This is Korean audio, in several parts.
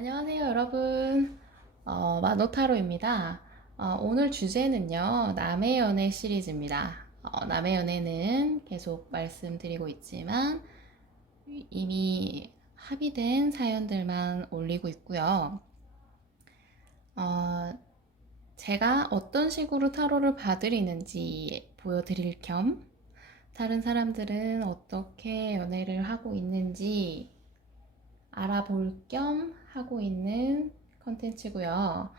안녕하세요, 여러분. 마노타로입니다. 오늘 주제는요, 남의 연애 시리즈입니다. 남의 연애는 계속 말씀드리고 있지만, 이미 합의된 사연들만 올리고 있고요. 어, 제가 어떤 식으로 타로를 봐드리는지 보여드릴 겸, 다른 사람들은 어떻게 연애를 하고 있는지 알아볼 겸 하고 있는 컨텐츠고요.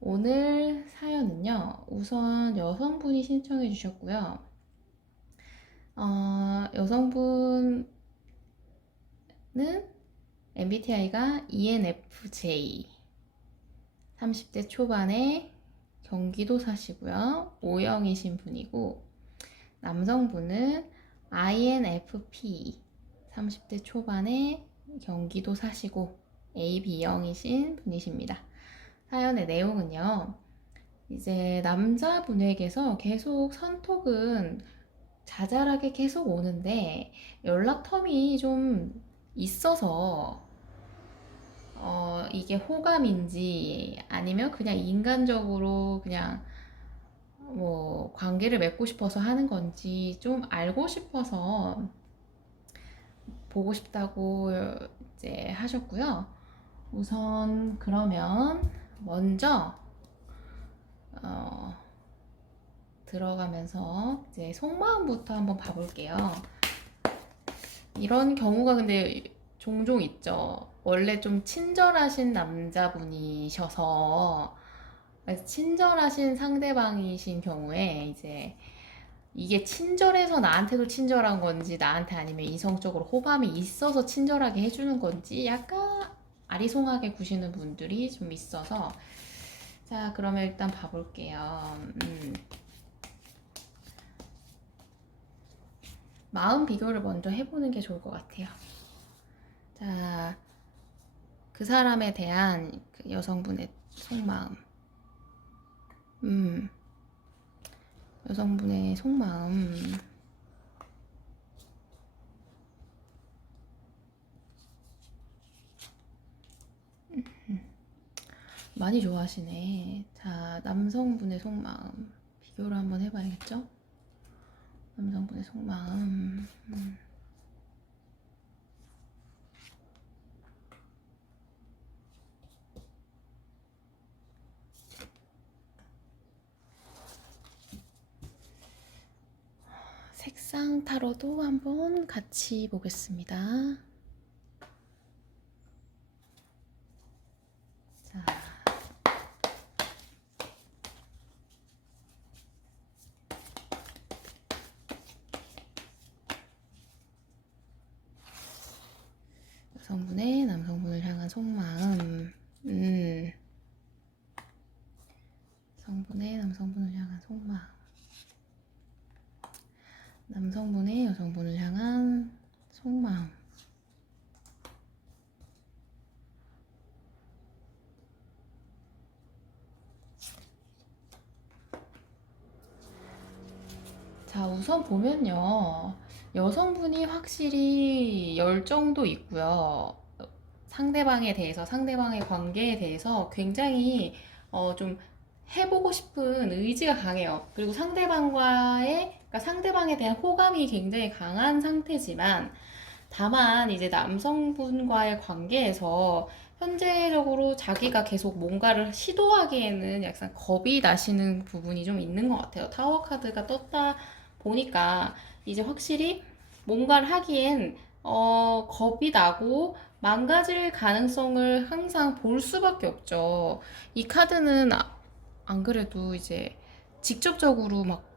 오늘 사연은요, 우선 여성분이 신청해 주셨고요. 여성분은 MBTI가 ENFJ, 30대 초반에 경기도 사시고요. O형이신 분이고, 남성분은 INFP, 30대 초반에 경기도 사시고 AB형이신 분이십니다. 사연의 내용은요, 이제 남자분에게서 계속 선톡은 자잘하게 계속 오는데 연락 텀이 좀 있어서 이게 호감인지 아니면 그냥 인간적으로 그냥 뭐 관계를 맺고 싶어서 하는 건지 좀 알고 싶어서 보고 싶다고 이제 하셨고요. 우선 그러면 먼저 들어가면서 이제 속마음부터 한번 봐볼게요. 이런 경우가 근데 종종 있죠. 원래 좀 친절하신 남자분이셔서 친절하신 상대방이신 경우에 이제 이게 친절해서 나한테도 친절한 건지 나한테 아니면 이성적으로 호감이 있어서 친절하게 해주는 건지 약간 아리송하게 구시는 분들이 좀 있어서 자 그러면 일단 봐볼게요. 마음 비교를 먼저 해보는 게 좋을 것 같아요. 자, 그 사람에 대한 그 여성분의 속마음. 여성분의 속마음. 많이 좋아하시네. 자, 남성분의 속마음. 비교를 한번 해봐야겠죠? 남성분의 속마음. 색상 타로도 한번 같이 보겠습니다. 자, 여성분의 남성분을 향한 속마음. 여성분의 남성분을 향한 속마음. 남성분의 여성분을 향한 속마음. 자, 우선 보면요. 여성분이 확실히 열정도 있고요. 상대방에 대해서, 상대방의 관계에 대해서 굉장히 좀 해보고 싶은 의지가 강해요. 그리고 그러니까 상대방에 대한 호감이 굉장히 강한 상태지만, 다만 이제 남성분과의 관계에서 현재적으로 자기가 계속 뭔가를 시도하기에는 약간 겁이 나시는 부분이 좀 있는 것 같아요. 타워 카드가 떴다 보니까 이제 확실히 뭔가를 하기엔 겁이 나고 망가질 가능성을 항상 볼 수밖에 없죠. 이 카드는 안 그래도 이제 직접적으로 막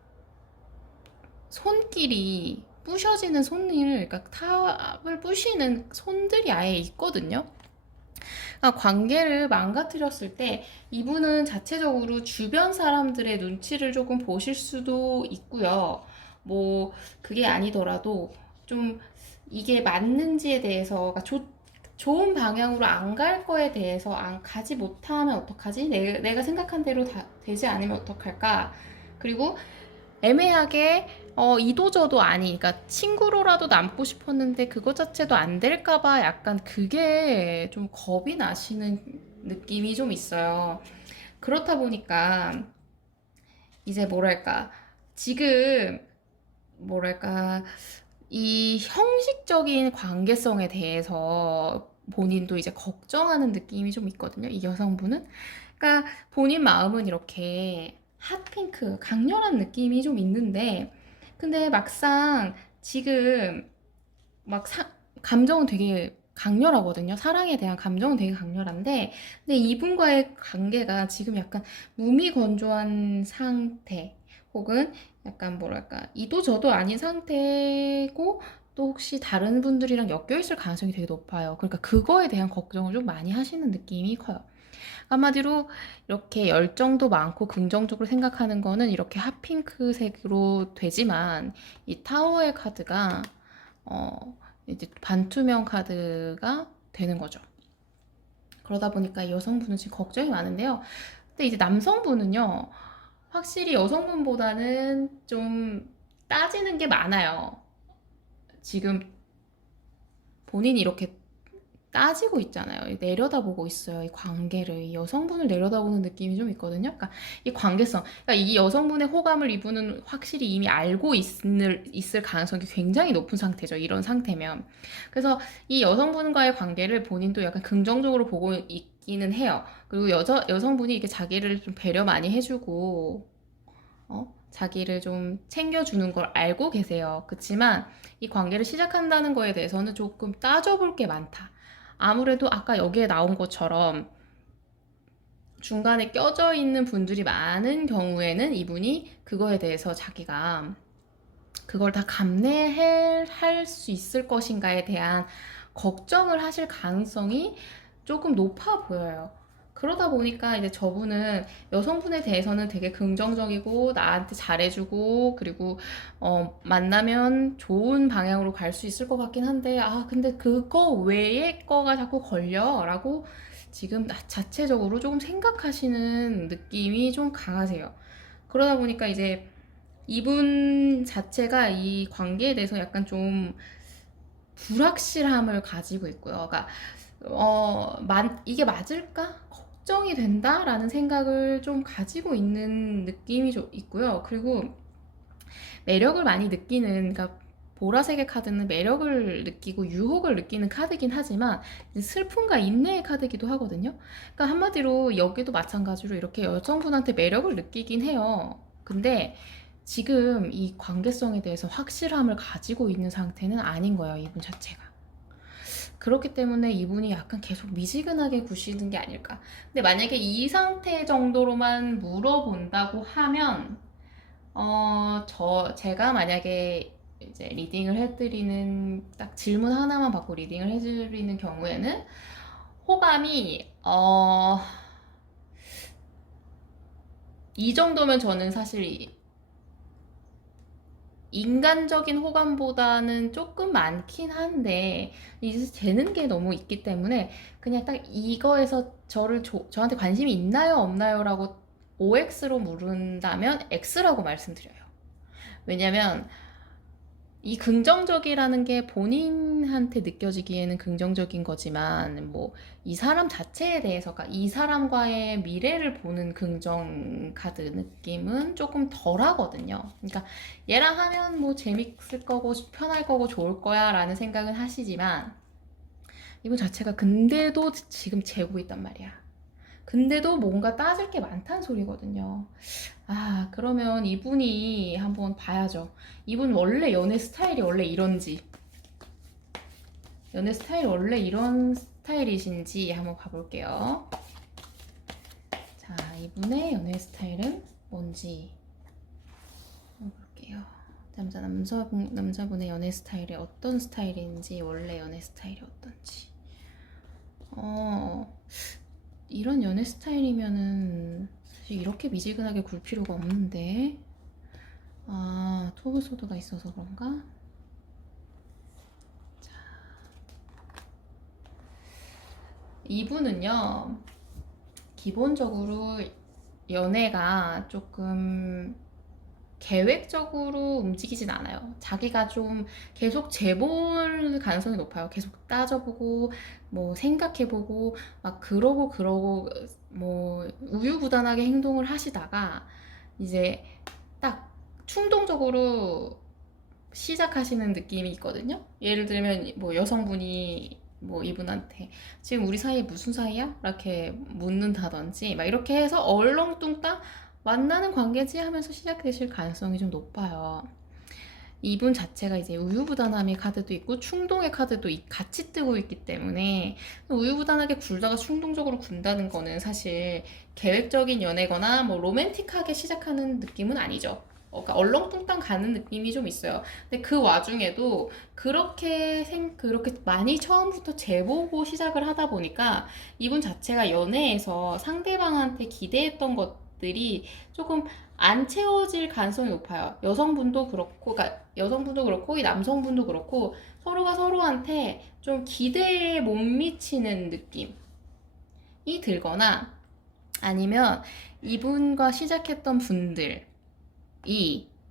손길이 부셔지는 손을, 그러니까 탑을 부시는 손들이 아예 있거든요. 그러니까 관계를 망가뜨렸을 때 이분은 자체적으로 주변 사람들의 눈치를 조금 보실 수도 있고요. 뭐 그게 아니더라도 좀 이게 맞는지에 대해서, 그러니까 좋은 방향으로 안 갈 거에 대해서 안 가지 못하면 어떡하지? 내가 생각한 대로 다 되지 않으면 어떡할까? 그리고 애매하게 이도저도 아니, 그러니까 친구로라도 남고 싶었는데 그것 자체도 안 될까봐 약간 그게 좀 겁이 나시는 느낌이 좀 있어요. 그렇다 보니까 이제 뭐랄까, 지금 뭐랄까, 이 형식적인 관계성에 대해서 본인도 이제 걱정하는 느낌이 좀 있거든요. 이 여성분은. 그러니까 본인 마음은 이렇게 핫핑크, 강렬한 느낌이 좀 있는데, 근데 막상 지금 막 감정은 되게 강렬하거든요. 사랑에 대한 감정은 되게 강렬한데, 근데 이분과의 관계가 지금 약간 무미건조한 상태, 혹은 약간 뭐랄까, 이도저도 아닌 상태고, 또 혹시 다른 분들이랑 엮여 있을 가능성이 되게 높아요. 그러니까 그거에 대한 걱정을 좀 많이 하시는 느낌이 커요. 한마디로 이렇게 열정도 많고 긍정적으로 생각하는 거는 이렇게 핫핑크색으로 되지만, 이 타워의 카드가 이제 반투명 카드가 되는 거죠. 그러다 보니까 여성분은 지금 걱정이 많은데요. 근데 이제 남성분은요, 확실히 여성분보다는 좀 따지는 게 많아요. 지금 본인이 이렇게 따지고 있잖아요. 내려다보고 있어요. 이 관계를. 이 여성분을 내려다보는 느낌이 좀 있거든요. 그러니까 이 관계성. 그러니까 이 여성분의 호감을 이분은 확실히 이미 알고 있을 가능성이 굉장히 높은 상태죠. 이런 상태면. 그래서 이 여성분과의 관계를 본인도 약간 긍정적으로 보고 있기는 해요. 그리고 여성분이 이렇게 자기를 좀 배려 많이 해주고, 자기를 좀 챙겨주는 걸 알고 계세요. 그렇지만 이 관계를 시작한다는 거에 대해서는 조금 따져볼 게 많다. 아무래도 아까 여기에 나온 것처럼 중간에 껴져 있는 분들이 많은 경우에는 이분이 그거에 대해서 자기가 그걸 다 감내할 수 있을 것인가에 대한 걱정을 하실 가능성이 조금 높아 보여요. 그러다 보니까 이제 저분은 여성분에 대해서는 되게 긍정적이고 나한테 잘해주고, 그리고 만나면 좋은 방향으로 갈 수 있을 것 같긴 한데, 근데 그거 외의 거가 자꾸 걸려라고 지금 자체적으로 조금 생각하시는 느낌이 좀 강하세요. 그러다 보니까 이제 이분 자체가 이 관계에 대해서 약간 좀 불확실함을 가지고 있고요. 그러니까 이게 맞을까? 걱정이 된다라는 생각을 좀 가지고 있는 느낌이 좀 있고요. 그리고 매력을 많이 느끼는, 그러니까 보라색의 카드는 매력을 느끼고 유혹을 느끼는 카드긴 하지만 슬픔과 인내의 카드기도 하거든요. 그러니까 한마디로 여기도 마찬가지로 이렇게 여성분한테 매력을 느끼긴 해요. 근데 지금 이 관계성에 대해서 확실함을 가지고 있는 상태는 아닌 거예요, 이분 자체가. 그렇기 때문에 이분이 약간 계속 미지근하게 구시는 게 아닐까. 근데 만약에 이 상태 정도로만 물어본다고 하면, 제가 만약에 이제 리딩을 해드리는, 딱 질문 하나만 받고 리딩을 해드리는 경우에는, 호감이, 이 정도면 저는 사실 인간적인 호감보다는 조금 많긴 한데, 이제 재는 게 너무 있기 때문에, 그냥 딱 이거에서 저한테 관심이 있나요, 없나요? 라고 OX로 물은다면 X라고 말씀드려요. 왜냐면, 이 긍정적이라는 게 본인한테 느껴지기에는 긍정적인 거지만, 뭐, 이 사람 자체에 대해서, 그러니까 이 사람과의 미래를 보는 긍정 카드 느낌은 조금 덜 하거든요. 그러니까 얘랑 하면 뭐 재밌을 거고, 편할 거고, 좋을 거야 라는 생각은 하시지만, 이분 자체가 근데도 지금 재고 있단 말이야. 근데도 뭔가 따질 게 많다는 소리거든요. 그러면 이분이 한번 봐야죠. 이분 원래 연애 스타일이 원래 이런지, 연애 스타일이 원래 이런 스타일이신지 한번 봐볼게요. 자, 이분의 연애 스타일은 뭔지 한번 볼게요. 남자분의 연애 스타일이 어떤 스타일인지, 원래 연애 스타일이 어떤지. 이런 연애 스타일이면은 사실 이렇게 미지근하게 굴 필요가 없는데, 투브 소드가 있어서 그런가? 자, 이분은요, 기본적으로 연애가 조금 계획적으로 움직이진 않아요. 자기가 좀 계속 재볼 가능성이 높아요. 계속 따져보고, 뭐 생각해보고, 막 그러고, 뭐 우유부단하게 행동을 하시다가, 이제 딱 충동적으로 시작하시는 느낌이 있거든요. 예를 들면 뭐 여성분이 뭐 이분한테 지금 우리 사이 무슨 사이야? 이렇게 묻는다든지 막 이렇게 해서 얼렁뚱땅 만나는 관계지 하면서 시작되실 가능성이 좀 높아요. 이분 자체가 이제 우유부단함의 카드도 있고 충동의 카드도 같이 뜨고 있기 때문에 우유부단하게 굴다가 충동적으로 군다는 거는 사실 계획적인 연애거나 뭐 로맨틱하게 시작하는 느낌은 아니죠. 그러니까 얼렁뚱땅 가는 느낌이 좀 있어요. 근데 그 와중에도 그렇게 많이 처음부터 재보고 시작을 하다 보니까 이분 자체가 연애에서 상대방한테 기대했던 것들이 조금 안 채워질 가능성이 높아요. 여성분도 그렇고, 이 남성분도 그렇고, 서로가 서로한테 좀 기대에 못 미치는 느낌이 들거나, 아니면 이분과 시작했던 분들이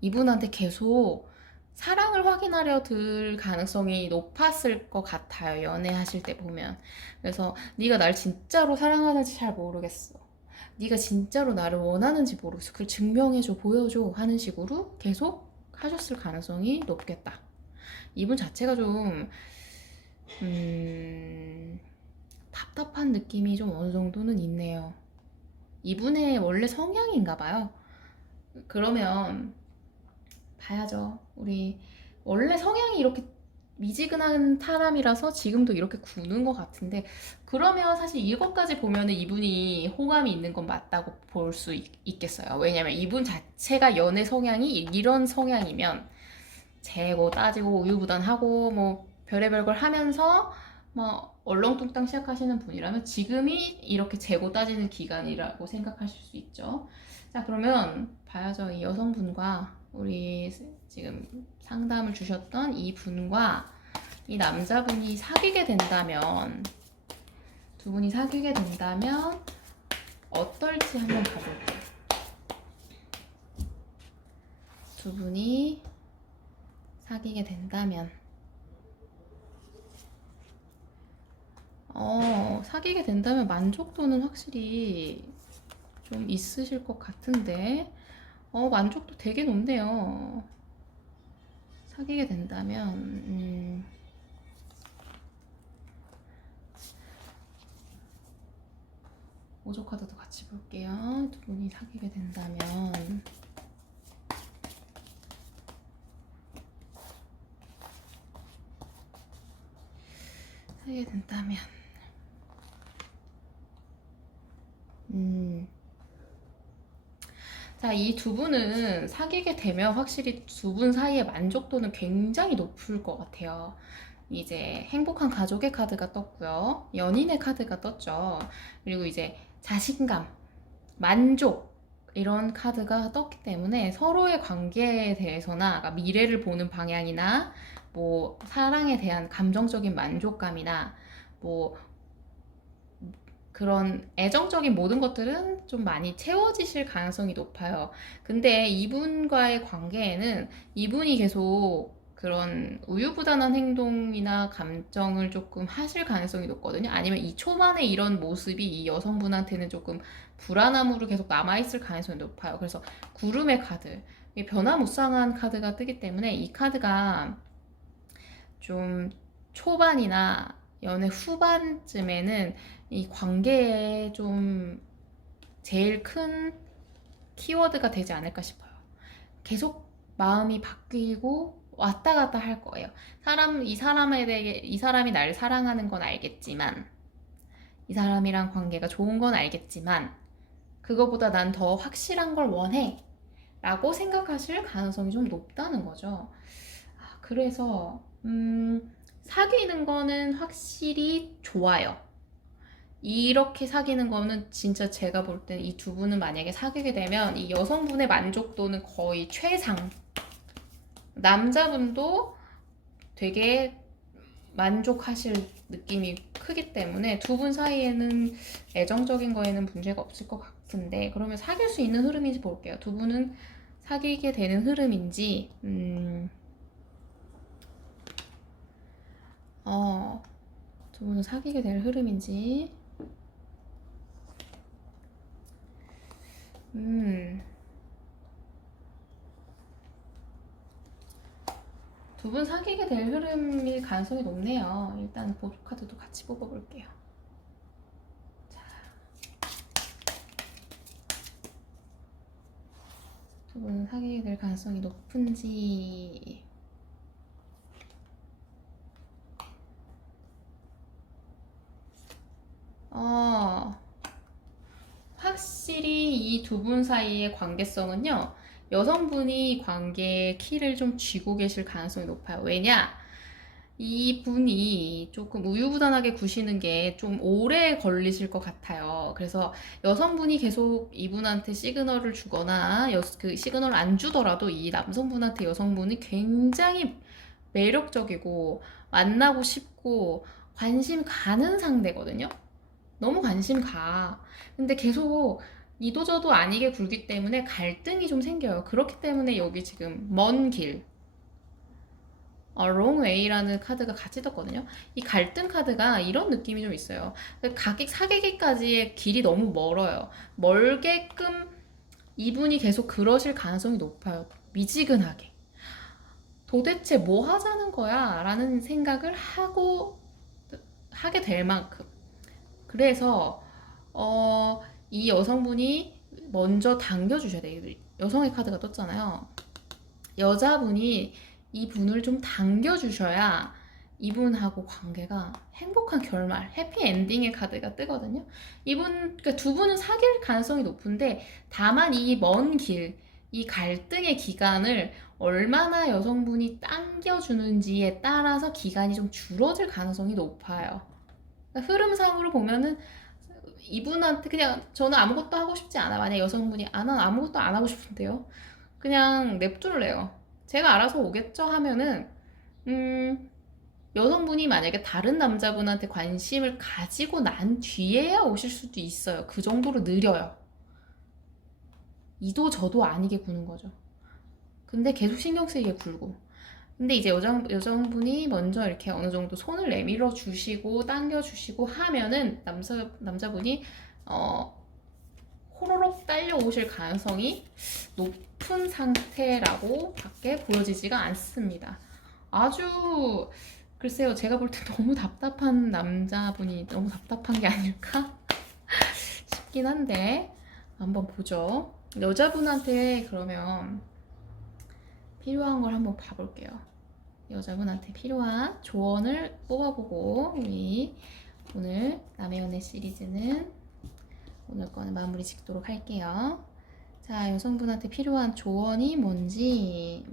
이분한테 계속 사랑을 확인하려 들 가능성이 높았을 것 같아요. 연애하실 때 보면. 그래서 네가 날 진짜로 사랑하는지 잘 모르겠어. 네가 진짜로 나를 원하는지 모르겠어. 그걸 증명해줘, 보여줘 하는 식으로 계속 하셨을 가능성이 높겠다. 이분 자체가 좀 답답한 느낌이 좀 어느 정도는 있네요. 이분의 원래 성향인가 봐요. 그러면 봐야죠. 우리 원래 성향이 이렇게 미지근한 사람이라서 지금도 이렇게 구는 것 같은데, 그러면 사실 이것까지 보면은 이분이 호감이 있는 건 맞다고 볼 수 있겠어요. 왜냐면 이분 자체가 연애 성향이 이런 성향이면 재고 따지고 우유부단하고 뭐 별의별 걸 하면서 뭐 얼렁뚱땅 시작하시는 분이라면 지금이 이렇게 재고 따지는 기간이라고 생각하실 수 있죠. 자, 그러면 봐야죠. 이 여성분과 우리 지금 상담을 주셨던 이 분과 이 남자분이 사귀게 된다면, 두 분이 사귀게 된다면 어떨지 한번 봐볼게요. 두 분이 사귀게 된다면 사귀게 된다면 만족도는 확실히 좀 있으실 것 같은데, 만족도 되게 높네요. 사귀게 된다면, 오조 카드도 같이 볼게요. 두 분이 사귀게 된다면, 사귀게 된다면, 자, 이 두 분은 사귀게 되면 확실히 두 분 사이의 만족도는 굉장히 높을 것 같아요. 이제 행복한 가족의 카드가 떴고요. 연인의 카드가 떴죠. 그리고 이제 자신감, 만족, 이런 카드가 떴기 때문에 서로의 관계에 대해서나, 그러니까 미래를 보는 방향이나, 뭐, 사랑에 대한 감정적인 만족감이나, 뭐, 그런 애정적인 모든 것들은 좀 많이 채워지실 가능성이 높아요. 근데 이분과의 관계에는 이분이 계속 그런 우유부단한 행동이나 감정을 조금 하실 가능성이 높거든요. 아니면 이 초반에 이런 모습이 이 여성분한테는 조금 불안함으로 계속 남아있을 가능성이 높아요. 그래서 구름의 카드, 변화무쌍한 카드가 뜨기 때문에 이 카드가 좀 초반이나 연애 후반쯤에는 이 관계에 좀 제일 큰 키워드가 되지 않을까 싶어요. 계속 마음이 바뀌고 왔다 갔다 할 거예요. 이 사람이 나를 사랑하는 건 알겠지만, 이 사람이랑 관계가 좋은 건 알겠지만, 그거보다 난 더 확실한 걸 원해. 라고 생각하실 가능성이 좀 높다는 거죠. 그래서, 사귀는 거는 확실히 좋아요. 이렇게 사귀는 거는 진짜 제가 볼 땐 이 두 분은 만약에 사귀게 되면 이 여성분의 만족도는 거의 최상. 남자분도 되게 만족하실 느낌이 크기 때문에 두 분 사이에는 애정적인 거에는 문제가 없을 것 같은데, 그러면 사귈 수 있는 흐름인지 볼게요. 두 분은 사귀게 되는 흐름인지, 두 분은 사귀게 될 흐름인지, 두 분 사귀게 될 흐름일 가능성이 높네요. 일단 보조 카드도 같이 뽑아볼게요. 자, 두 분은 사귀게 될 가능성이 높은지. 확실히 이 두 분 사이의 관계성은요, 여성분이 관계의 키를 좀 쥐고 계실 가능성이 높아요. 왜냐? 이분이 조금 우유부단하게 구시는 게 좀 오래 걸리실 것 같아요. 그래서 여성분이 계속 이분한테 시그널을 주거나 그 시그널을 안 주더라도 이 남성분한테 여성분이 굉장히 매력적이고 만나고 싶고 관심 가는 상대거든요. 너무 관심 가. 근데 계속 이도저도 아니게 굴기 때문에 갈등이 좀 생겨요. 그렇기 때문에 여기 지금 먼 길, long way라는 카드가 같이 떴거든요. 이 갈등 카드가 이런 느낌이 좀 있어요. 사귀기까지의 길이 너무 멀어요. 멀게끔 이분이 계속 그러실 가능성이 높아요. 미지근하게. 도대체 뭐 하자는 거야? 라는 생각을 하게 될 만큼. 그래서 이 여성분이 먼저 당겨주셔야 돼요. 여성의 카드가 떴잖아요. 여자분이 이분을 좀 당겨주셔야 이분하고 관계가 행복한 결말, 해피엔딩의 카드가 뜨거든요. 그러니까 두 분은 사귈 가능성이 높은데, 다만 이 먼 길, 이 갈등의 기간을 얼마나 여성분이 당겨주는지에 따라서 기간이 좀 줄어들 가능성이 높아요. 그러니까 흐름상으로 보면은 이분한테 그냥 저는 아무것도 하고 싶지 않아. 만약 여성분이 난 아무것도 안 하고 싶은데요. 그냥 냅둘래요. 제가 알아서 오겠죠 하면은 여성분이 만약에 다른 남자분한테 관심을 가지고 난 뒤에야 오실 수도 있어요. 그 정도로 느려요. 이도 저도 아니게 구는 거죠. 근데 계속 신경 쓰이게 굴고. 근데 이제 여성분이 먼저 이렇게 어느 정도 손을 내밀어 주시고 당겨 주시고 하면은 남자분이 호로록 딸려오실 가능성이 높은 상태라고 밖에 보여지지가 않습니다. 아주 글쎄요, 제가 볼 때 너무 답답한 남자분이 너무 답답한 게 아닐까 싶긴 한데 한번 보죠. 여자분한테 그러면 필요한 걸 한번 봐볼게요. 여자분한테 필요한 조언을 뽑아보고 우리 오늘 남의 연애 시리즈는 오늘 거는 마무리 짓도록 할게요. 자, 여성분한테 필요한 조언이 뭔지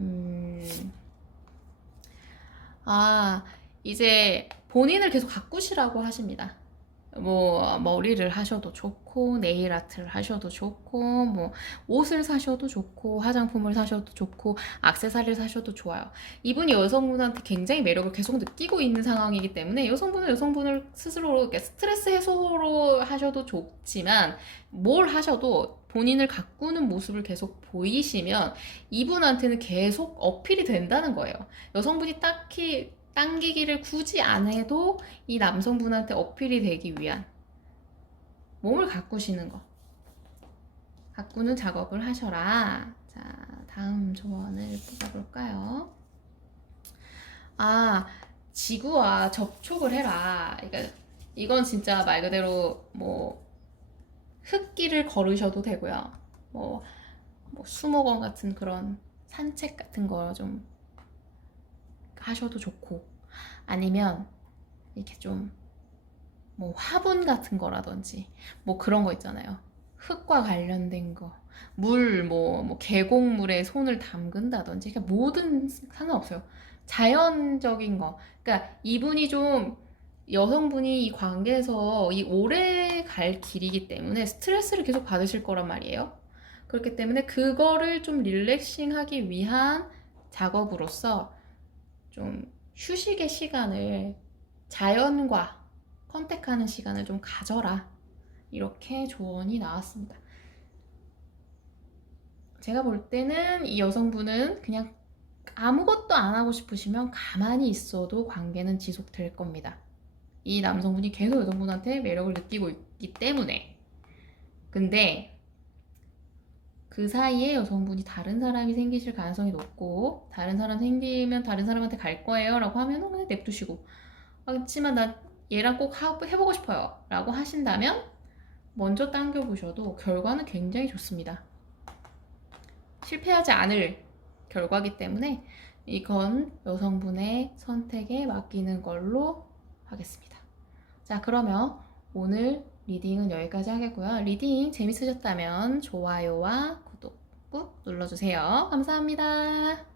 이제 본인을 계속 가꾸시라고 하십니다. 뭐 머리를 하셔도 좋고 네일 아트를 하셔도 좋고 뭐 옷을 사셔도 좋고 화장품을 사셔도 좋고 액세서리를 사셔도 좋아요. 이분이 여성분한테 굉장히 매력을 계속 느끼고 있는 상황이기 때문에 여성분을 스스로 스트레스 해소로 하셔도 좋지만 뭘 하셔도 본인을 가꾸는 모습을 계속 보이시면 이분한테는 계속 어필이 된다는 거예요. 여성분이 딱히 당기기를 굳이 안 해도 이 남성분한테 어필이 되기 위한 몸을 가꾸시는 거, 가꾸는 작업을 하셔라. 자, 다음 조언을 뽑아볼까요? 지구와 접촉을 해라. 그러니까 이건 진짜 말 그대로 뭐 흙길을 걸으셔도 되고요. 뭐 수목원 같은 그런 산책 같은 거 좀 하셔도 좋고, 아니면 이렇게 좀 뭐 화분 같은 거라든지 뭐 그런 거 있잖아요. 흙과 관련된 거, 뭐 계곡물에 손을 담근다든지, 그러니까 뭐든 상관없어요. 자연적인 거. 그러니까 이분이 좀 여성분이 이 관계에서 이 오래 갈 길이기 때문에 스트레스를 계속 받으실 거란 말이에요. 그렇기 때문에 그거를 좀 릴렉싱하기 위한 작업으로서 좀 휴식의 시간을, 자연과 컨택하는 시간을 좀 가져라. 이렇게 조언이 나왔습니다. 제가 볼 때는 이 여성분은 그냥 아무것도 안 하고 싶으시면 가만히 있어도 관계는 지속될 겁니다. 이 남성분이 계속 여성분한테 매력을 느끼고 있기 때문에. 근데 그 사이에 여성분이 다른 사람이 생기실 가능성이 높고, 다른 사람 생기면 다른 사람한테 갈 거예요 라고 하면 그냥 냅두시고, 그렇지만 나 얘랑 꼭 해보고 싶어요 라고 하신다면 먼저 당겨보셔도 결과는 굉장히 좋습니다. 실패하지 않을 결과이기 때문에 이건 여성분의 선택에 맡기는 걸로 하겠습니다. 자, 그러면 오늘 리딩은 여기까지 하겠고요. 리딩 재밌으셨다면 좋아요와 구독 꾹 눌러주세요. 감사합니다.